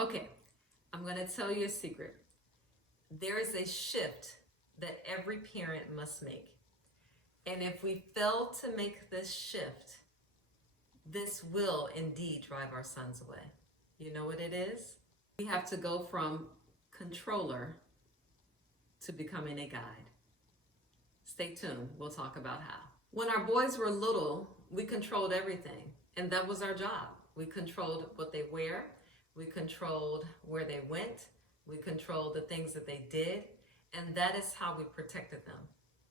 Okay, I'm going to tell you a secret. There is a shift that every parent must make. And if we fail to make this shift, this will indeed drive our sons away. You know what it is? We have to go from controller to becoming a guide. Stay tuned, we'll talk about how. When our boys were little, we controlled everything, and that was our job. We controlled what they wear, we controlled where they went, we controlled the things that they did, and that is how we protected them.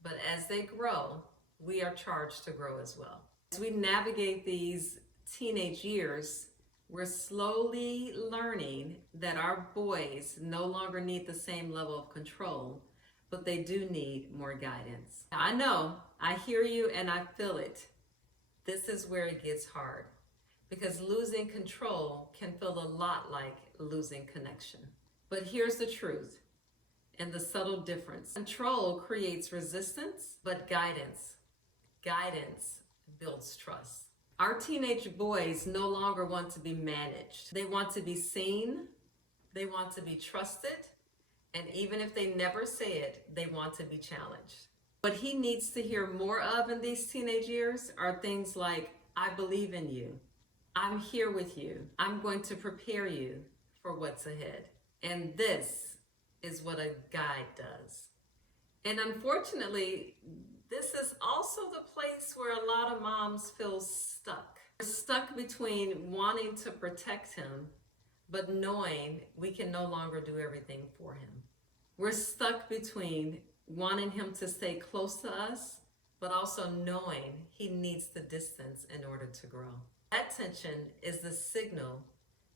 But as they grow, we are charged to grow as well. As we navigate these teenage years, we're slowly learning that our boys no longer need the same level of control, but they do need more guidance. I know, I hear you and I feel it. This is where it gets hard because losing control can feel a lot like losing connection. But here's the truth and the subtle difference. Control creates resistance, but guidance builds trust. Our teenage boys no longer want to be managed. They want to be seen, they want to be trusted, and even if they never say it, they want to be challenged. What he needs to hear more of in these teenage years are things like, I believe in you, I'm here with you, I'm going to prepare you for what's ahead. And this is what a guide does. And unfortunately, this is also the place where a lot of moms feel stuck. We're stuck between wanting to protect him, but knowing we can no longer do everything for him. We're stuck between wanting him to stay close to us, but also knowing he needs the distance in order to grow. That tension is the signal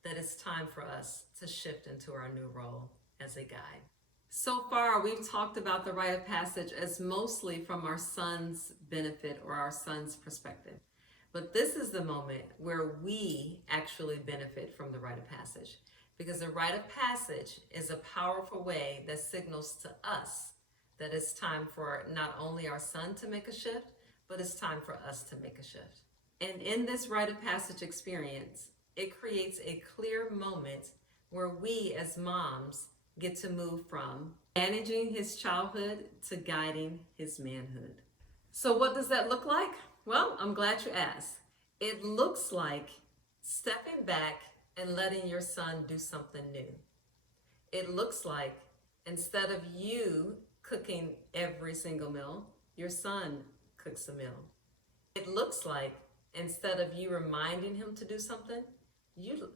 that it's time for us to shift into our new role as a guide. So far, we've talked about the rite of passage as mostly from our son's benefit or our son's perspective. But this is the moment where we actually benefit from the rite of passage, because the rite of passage is a powerful way that signals to us that it's time for not only our son to make a shift, but it's time for us to make a shift. And in this rite of passage experience, it creates a clear moment where we as moms get to move from managing his childhood to guiding his manhood. So what does that look like? Well, I'm glad you asked. It looks like stepping back and letting your son do something new. It looks like instead of you cooking every single meal, your son cooks a meal. It looks like instead of you reminding him to do something, you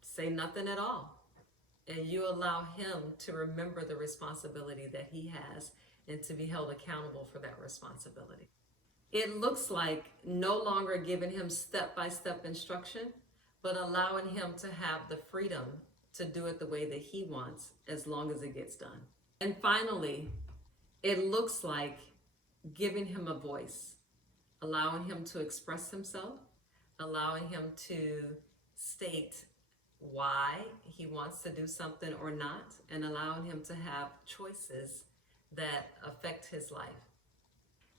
say nothing at all. And you allow him to remember the responsibility that he has and to be held accountable for that responsibility. It looks like no longer giving him step-by-step instruction, but allowing him to have the freedom to do it the way that he wants as long as it gets done. And finally, it looks like giving him a voice, allowing him to express himself, allowing him to state why he wants to do something or not, and allowing him to have choices that affect his life.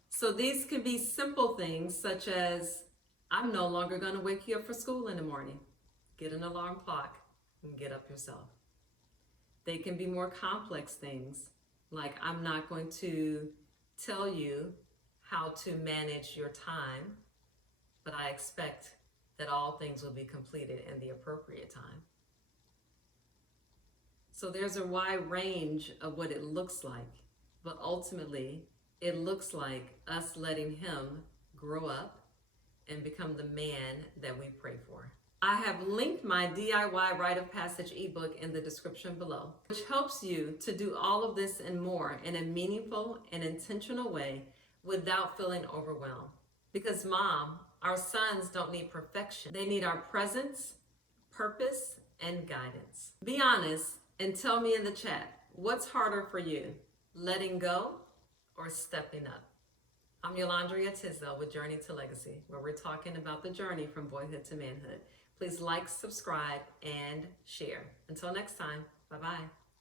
So these can be simple things such as, I'm no longer going to wake you up for school in the morning. Get an alarm clock and get up yourself. They can be more complex things like, I'm not going to tell you how to manage your time, but I expect that all things will be completed in the appropriate time. So there's a wide range of what it looks like, but ultimately it looks like us letting him grow up and become the man that we pray for. I have linked my DIY Rite of Passage ebook in the description below, which helps you to do all of this and more in a meaningful and intentional way without feeling overwhelmed. Because Mom, our sons don't need perfection. They need our presence, purpose, and guidance. Be honest and tell me in the chat, what's harder for you, letting go or stepping up? I'm Yolandria Tisdale with Journey to Legacy, where we're talking about the journey from boyhood to manhood. Please like, subscribe, and share. Until next time, bye-bye.